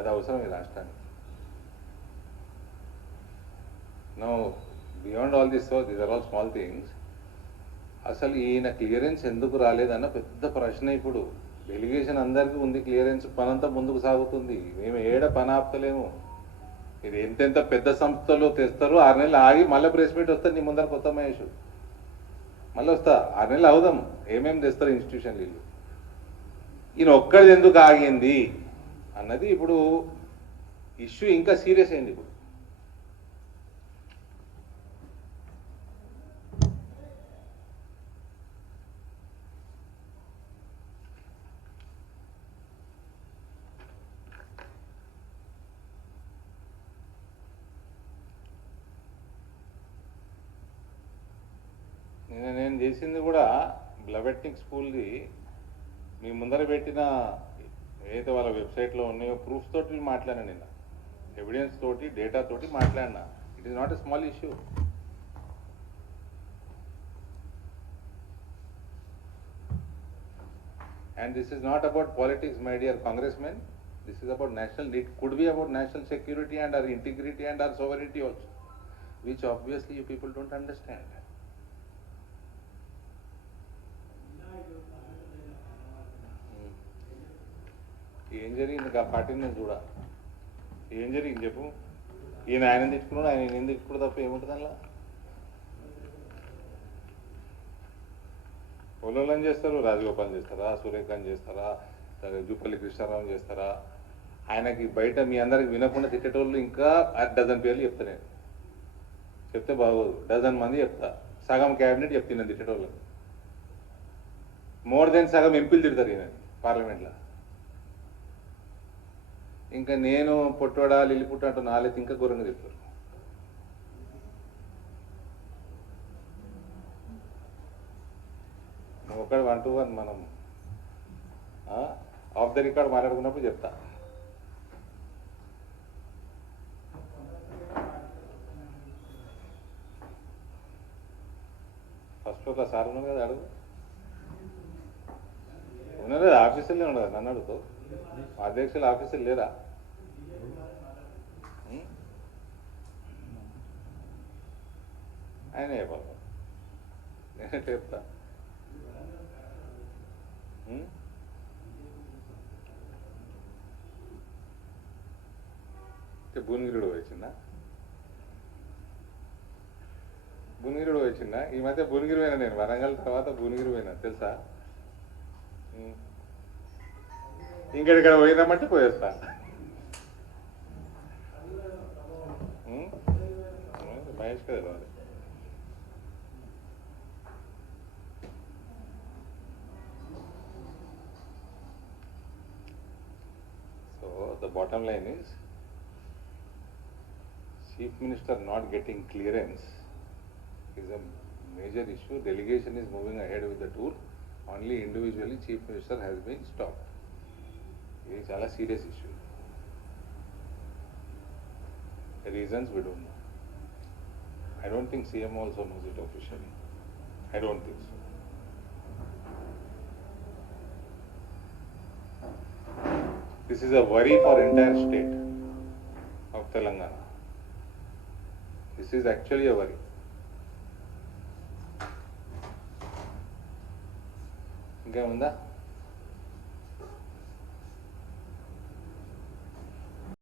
అది అవసరం ఈ రాష్ట్రానికి. No beyond all this, these are all small things. అసలు ఈయన క్లియరెన్స్ ఎందుకు రాలేదన్న పెద్ద ప్రశ్న. ఇప్పుడు డెలిగేషన్ అందరికీ ఉంది క్లియరెన్స్, పనంతా ముందుకు సాగుతుంది, మేము ఏడ పని ఆపుతలేము. ఇది ఎంతెంత పెద్ద సంస్థలు తెస్తారు, 6 నెలలు ఆగి మళ్ళీ ప్రెస్ మీట్ వస్తారు, నీ ముందర కొత్త మహేష్ మళ్ళీ వస్తా, 6 నెలలు అవుదాం, ఏమేమి తెస్తారు ఇన్స్టిట్యూషన్ వీళ్ళు. ఈయన ఒక్కడిది ఎందుకు ఆగింది అన్నది ఇప్పుడు ఇష్యూ ఇంకా సీరియస్ అయింది. ఇప్పుడు నేను చేసింది కూడా బ్లవెట్నిక్ స్కూల్ది మీ ముందర పెట్టిన ఏదైతే వాళ్ళ వెబ్సైట్లో ఉన్నాయో ప్రూఫ్స్ తోటి మాట్లాడినా, నిన్న ఎవిడెన్స్ తోటి డేటా తోటి మాట్లాడినా. It is not a small issue. And this is not about politics, my dear congressmen. This is about national, it could be about national security and our integrity and our sovereignty also, which obviously you people don't understand. ఏం జరిగింది ఆ పార్టీని నేను చూడ, ఏం జరిగింది చెప్పు. ఆయన తిట్టుకున్నాడు, ఆయన ఎందుకు తిట్టుకుడు తప్ప ఏముంటుంది అలా. ఒళ్ళోళ్ళని చేస్తారు, రాజగోపాల్ చేస్తారా, సూర్యకాంత్ చేస్తారా, జూపల్లి కృష్ణారావు చేస్తారా. ఆయనకి బయట మీ అందరికి వినకుండా తిట్టేటోళ్ళు ఇంకా 12 పేర్లు చెప్తా. నేను చెప్తే బాగోదు, 12 మంది చెప్తా. సగం క్యాబినెట్ చెప్తున్నా తిట్టేటోళ్ళని. మోర్ దెన్ సగం ఎంపీలు తిడతారు ఈయన పార్లమెంట్లో. ఇంకా నేను పొట్టోడా లిల్లిపుట్ట అంటూ నాలెత్తి ఇంకా ఘోరంగా తిడతారు. ఒకటి 1 to 1 మనం ఆఫ్ ద రికార్డ్ మాట్లాడుకున్నప్పుడు చెప్తా. ఫస్ట్ ఫ్లోర్లో సార్ ఉన్నాడు కదా, అడుగు. ఉన్నది ఆఫీసులే ఉండదు, నన్ను అడుగుతావు. అధ్యక్షులు ఆఫీసులు లేరా? ఆయన చెప్పాలి, నేనే చెప్తా. భువనగిరిడు వచ్చిందా? భువనగిరిడు వచ్చిందా? ఈ మధ్య భువనగిరి పోయినా నేను, వరంగల్ తర్వాత భువనగిరి పోయినా తెలుసా. ఇంకెక్కడ పోయినామంటే పోయేస్తా. మహేష్ కదా. So the bottom line is, Chief Minister not getting clearance is a major issue. Delegation is moving ahead with the tour. Only individually Chief Minister has been stopped. It is a serious issue. The reasons we don't know. I don't think CM also knows it officially. I don't think so. This is a worry for entire state of Telangana. This is actually a worry. ఇంకేముందా?